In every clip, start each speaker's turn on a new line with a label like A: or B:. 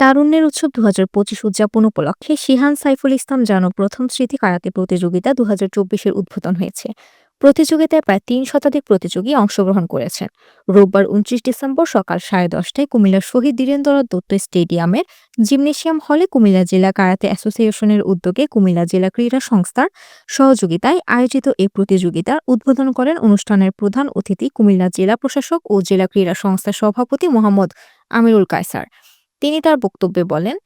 A: তারুণ্যের উৎসব দু হাজার পঁচিশ উদযাপন উপলক্ষে শিহান সাইফুল ইসলাম জানো প্রথম স্মৃতি কারাতে প্রতিযোগিতা দু হাজার চব্বিশের উদ্বোধন হয়েছে। প্রতিযোগিতায় প্রায় তিন শতাধিক প্রতিযোগী অংশগ্রহণ করেছেন। রোববার উনত্রিশ ডিসেম্বর সকাল সাড়ে দশটায় কুমিল্লার শহীদ বীরেন্দ্রনাথ দত্ত স্টেডিয়ামের জিমনেশিয়াম হলে কুমিল্লা জেলা কারাতে অ্যাসোসিয়েশনের উদ্যোগে কুমিল্লা জেলা ক্রীড়া সংস্থার সহযোগিতায় আয়োজিত এই প্রতিযোগিতার উদ্বোধন করেন অনুষ্ঠানের প্রধান অতিথি কুমিল্লা জেলা প্রশাসক ও জেলা ক্রীড়া সংস্থার সভাপতি মোহাম্মদ আমিরুল কায়সার। তিনি তার বক্তব্যে বলেন,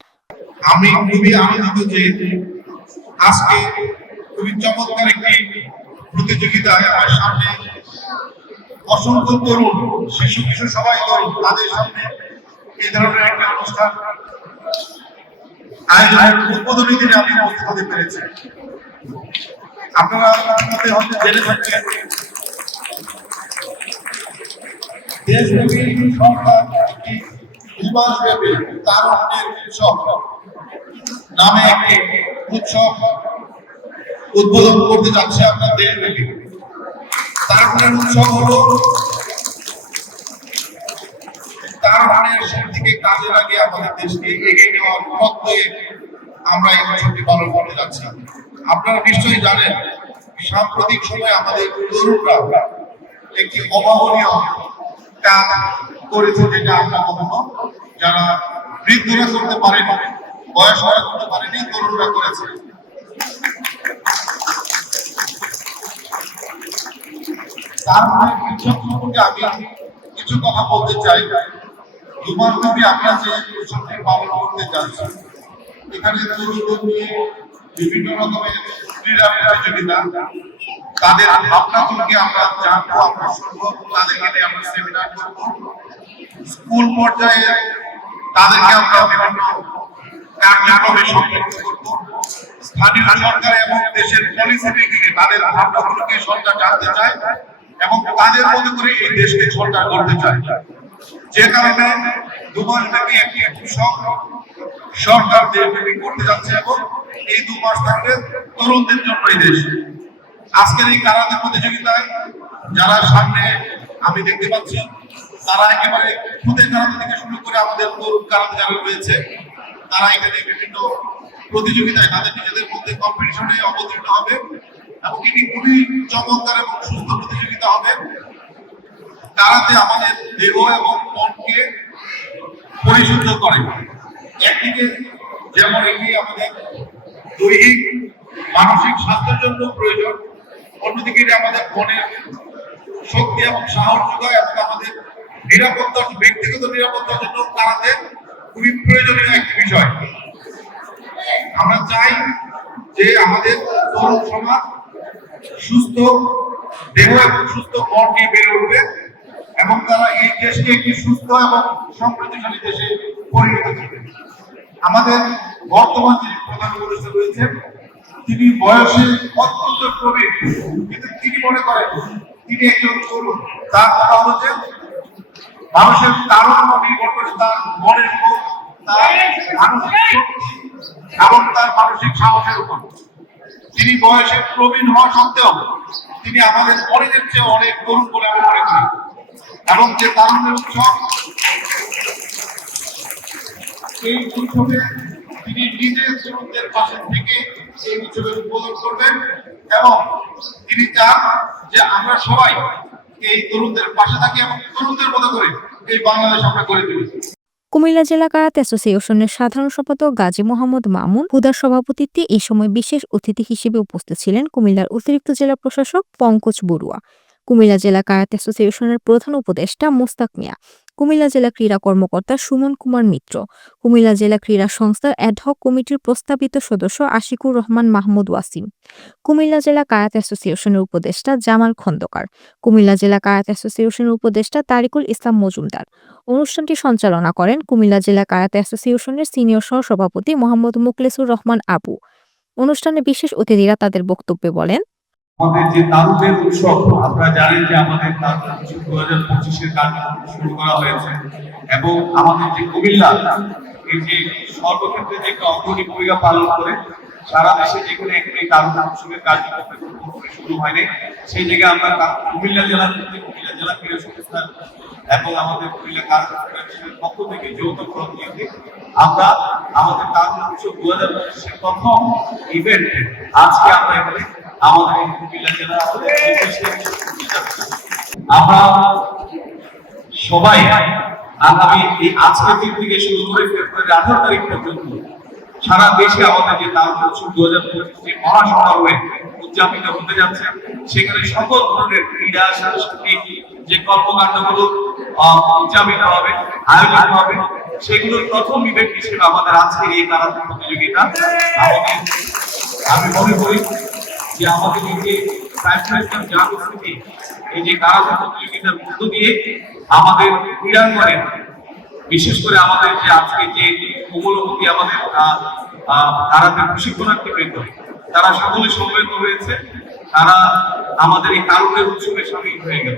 B: আমি খুবই আনন্দিত যে আজকে খুবই চমৎকার একটি প্রতিযোগিতায় আমার সামনে অসংখ্য তরুণ, শিশু কিশোর সবাই তরুণ, তাদের সামনে এই ধরনের একটা অনুষ্ঠান আয়োজনের উদ্বোধনী দিনে আমি উপস্থিত হতে পেরেছি। আপনারা আপনাদের হয়তো জেনে থাকবেন। দেশব্যাপী সরকার দুমাস ব্যাপী তারুণ্যের উৎসব নামে একটি উৎসব উদ্বোধন করতে যাচ্ছে আপনার দেশব্যাপী তারুণ্যের উৎসব হলো শক্তিকে কাজে আমাদের দেশকে এগিয়ে নেওয়ার আমরা এই উৎসবটি পালন করতে যাচ্ছি। আপনারা নিশ্চয়ই জানেন, সাম্প্রতিক সময়ে আমাদের তরুণরা একটি অভাবনীয় কাজ করেছে যেটা আমরা কখনো যারা বৃদ্ধরা করতে পারেনি বয়স্করা করতে পারেনি, তরুণরা করেছে। তার মানে সম্পর্কে আমি কিছু কথা বলতে চাই। দুবার ব্যাপী আমরা পালন করতে যাচ্ছি। এখানে তরুণদের নিয়ে বিভিন্ন রকমের ক্রীড়া প্রতিযোগিতা। তাদের আমরা জানব, আমরা শুনব, তাদেরকে নিয়ে আমরা সেমিনার করব। স্কুল পর্যায়ে তাদেরকে আমরা বিভিন্ন কার্যক্রমে স্থানীয় সরকার এবং দেশের পলিসি মেকিংয়ে তাদের ভাবনাগুলোকে সরকার জানতে চায় এবং তাদের করে এই দেশকে সরকার করতে চায়। যে কারণে দু মাস ব্যাপী একটি উৎসব সরকার দেশব্যাপী করতে যাচ্ছে এবং এই দু মাস তরুণদের জন্য এই দেশ। আজকের এই কারাতে প্রতিযোগিতায় যারা সামনে আমি দেখতে পাচ্ছি তারা একেবারে খুদে কারাতে থেকে শুরু করে আমাদের তরুণ কারাতে যারা রয়েছে, তারা এখানে বিভিন্ন প্রতিযোগিতায় তাদের নিজেদের মধ্যে কম্পিটিশনে অবতীর্ণ হবে এবং এটি খুবই চমৎকার এবং সুস্থ প্রতিযোগিতা হবে। কারাতে আমাদের দেহ এবং মনকে পরিশুদ্ধ করে। একদিকে যেমন এটি আমাদের দৈহিক, মানসিক স্বাস্থ্যের জন্য প্রয়োজন, অন্যদিকে এটি আমাদের মনের শক্তি এবং সাহস যোগায় এবং আমাদের নিরাপত্তা, ব্যক্তিগত নিরাপত্তার জন্য কারাতে খুবই প্রয়োজনীয় একটি বিষয়। আমরা চাই যে আমাদের তরুণ সমাজ সুস্থ দেহ এবং সুস্থ মন নিয়ে বেড়ে উঠবে এবং তারা এই দেশকে একটি সুস্থ এবং সমৃদ্ধশালী দেশে পরিণত করবে। আমাদের বর্তমান যে প্রধান উপদেষ্টা রয়েছে, তিনি বয়সে অত্যন্ত প্রবীণ, কিন্তু তিনি মনে করেন তিনি একজন তরুণ। তার কথা যে মানুষের তারুণ্য করে তার মনের উপর তার মানসিক শক্তি এবং তার মানসিক সাহসের উপর। তিনি বয়সে প্রবীণ হওয়া সত্ত্বেও তিনি আমাদের অনেকের চেয়ে অনেক তরুণ বলে আমি মনে করি। এবং যে তারুণ্যের উৎসব, এই উৎসবে তিনি নিজে তরুণদের পাশে থেকে এই উৎসবের উদ্বোধন করবেন এবং তিনি চান যে আমরা সবাই এই তরুণদের পাশে থাকি এবং তরুণদের মতো করে এই বাংলাদেশ আমরা করে তুলেছি।
A: কুমিল্লা জেলা কারাতে অ্যাসোসিয়েশনের সাধারণ সম্পাদক গাজী মোহাম্মদ মামুন হুদার সভাপতিত্বে এই সময় বিশেষ অতিথি হিসেবে উপস্থিত ছিলেন কুমিল্লার অতিরিক্ত জেলা প্রশাসক পঙ্কজ বড়ুয়া। কুমিল্লা জেলা কারাতে অ্যাসোসিয়েশনের প্রধান উপদেষ্টা মোস্তাক মিয়া, কুমিল্লা জেলা ক্রীড়া কর্মকর্তা সুমন কুমার মিত্র, কুমিল্লা জেলা ক্রীড়া সংস্থার অ্যাডহক কমিটির প্রস্তাবিত সদস্য আশিকুর রহমান মাহমুদ ওয়াসিম, কুমিল্লা জেলা কারাতে অ্যাসোসিয়েশনের উপদেষ্টা জামাল খন্দকার, কুমিল্লা জেলা কারাতে অ্যাসোসিয়েশনের উপদেষ্টা তারিকুল ইসলাম মজুমদার। অনুষ্ঠানটি সঞ্চালনা করেন কুমিল্লা জেলা কারাতে অ্যাসোসিয়েশনের সিনিয়র সহসভাপতি মোহাম্মদ মুকলেসুর রহমান আবু। অনুষ্ঠানে বিশেষ অতিথিরা তাদের বক্তব্যে বলেন
C: আমাদের যে তারুণ্যের উৎসব, আপনারা জানেন যে আমাদের দু হাজার পঁচিশের কার্যক্রম শুরু করা হয়েছে। এবং আমাদের যে কুমিল্লা, এই যে সর্বক্ষেত্রে যে একটা অগ্রণী ভূমিকা পালন করে সারা দেশে যেখানে এখানে কারণ উৎসবের কার্যক্রম শুরু হয়নি সেই জায়গায় আমরা কুমিল্লা জেলার মধ্যে কুমিল্লা জেলা ক্রীড়া সংস্থান এবং আমাদের কুমিল্লা কারণ পক্ষ থেকে যৌথ প্রতিনিধি আমরা আমাদের কারণ উৎসব দু হাজার পঁচিশের প্রথম ইভেন্ট আজকে আমরা এখানে আমাদের কুমিল্লা জেলা আমরা সবাই আগামী এই আজকের দিন থেকে শুরু করে ফেব্রুয়ারি আঠারো তারিখ পর্যন্ত সারা দেশে আমাদের যে তার উৎসব দু হাজার পঁচিশ যে মহাসমারোহে উদযাপিত হতে যাচ্ছে, সেখানে সকল ধরনের ক্রীড়া সাংস্কৃতিক যে কর্মকাণ্ডগুলো উদযাপিত হবে, আয়োজিত হবে, সেগুলোর প্রথম ইভেন্ট হিসেবে আমাদের আজকের এই কারাতে প্রতিযোগিতা আমাদের, আমি মনে করি যে আমাদের এই যে এই যে কারাতে প্রতিযোগিতার মধ্য দিয়ে আমাদের ক্রীড়াঙ্গনে বিশেষ করে আমাদের যে আজকে যে উপলব্ধি আমাদের কারাতে প্রশিক্ষণার্থী বৃন্দ তারা সকলে সমবেত হয়েছে। তারা আমাদের এই কারণের উৎসবে সামিল হয়ে গেল।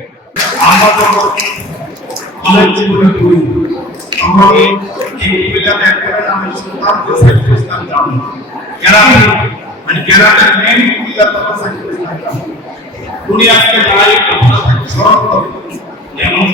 B: উনি আজকে ঘটনাকে স্মরণ করে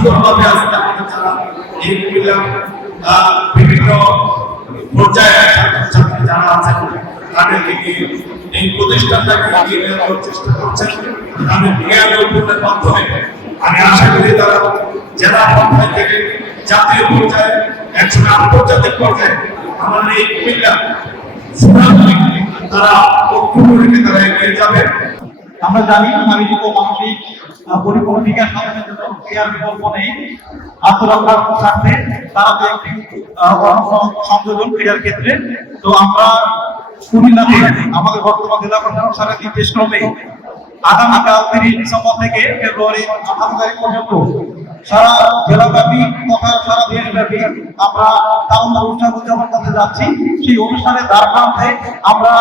B: সুন্দরভাবে আজকে আমাদের যারা এই কুমিল্লা বিভিন্ন পর্যায়ে যারা আছেন, তাদেরকে নিয়ে এই প্রতিষ্ঠানটাকে এগিয়ে নিয়ে চেষ্টা করছেন? তাদের জ্ঞান অর্জনের মাধ্যমে আমি আশা করি তারা জেলা পর্যায় থেকে জাতীয় পর্যায়ে, একসময় আন্তর্জাতিক পর্যায়ে আমাদের এই কুমিল্লা তারা রেখে তারা এগিয়ে যাবে।
D: আমরা জানি শারীরিক ও ক্রিয়ার তারা ক্ষেত্রে। তো আমরা বর্তমান সারা ডিসেম্বর থেকে ফেব্রুয়ারি পর্যন্ত সারা সারা আমরা অনুষ্ঠান করতে যাচ্ছি। সেই অনুষ্ঠানের দ্বার প্রান্তে আমরা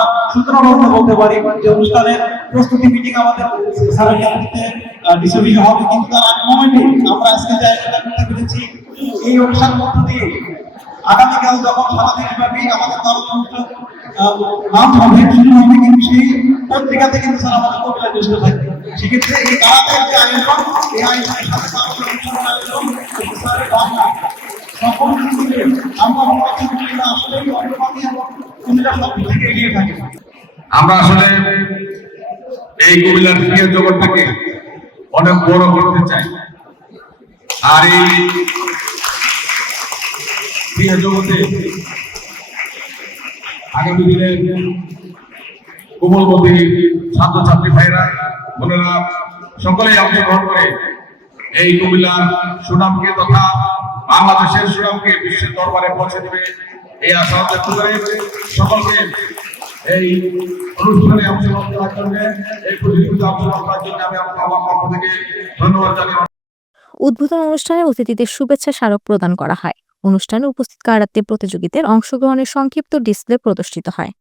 D: বলতে পারি যে অনুষ্ঠানের প্রস্তুতি মিটিং আমাদের স্যারের নেতৃত্বে হবে কিন্তু তার আগ আমরা আজকে জায়গাটা এই অনুষ্ঠানের মধ্য দিয়ে আগামীকাল যখন আমাদের অনুষ্ঠান নাম হবে শুরু হবে কিন্তু সেই পত্রিকাতে কিন্তু স্যার আমাদের কবিতা চেষ্টা থাকবে সেক্ষেত্রে এই কারাতের যে আয়োজন, এই আয়োজনের সাথে আয়োজন স্যারের সকল আমরা এবং কুমিল্লা সব থেকে এগিয়ে থাকে।
C: আমরা আসলে এই কুমিল্লার ক্রিয়া জগৎটাকে অনেক বড় করতে চাই। আর এই জগতে আগামী দিনে কোমলমতি ছাত্রছাত্রী ভাইরা বোনেরা, সকলেই অংশগ্রহণ করে। এই কুমিল্লার সুনামকে তথা বাংলাদেশের সুনামকে বিশ্বের দরবারে পৌঁছে দেবে। এই আশা করে সকলকে এই অনুষ্ঠানে অংশগ্রহণ এই প্রতিযোগিতা জন্য আমি বাবা পক্ষ থেকে ধন্যবাদ জানাই।
A: উদ্বোধন অনুষ্ঠানে অতিথিদের শুভেচ্ছা স্মারক প্রদান করা হয়। অনুষ্ঠানে উপস্থিত কারাতে প্রতিযোগীদের অংশগ্রহণের সংক্ষিপ্ত ডিসপ্লে প্রদর্শিত হয়।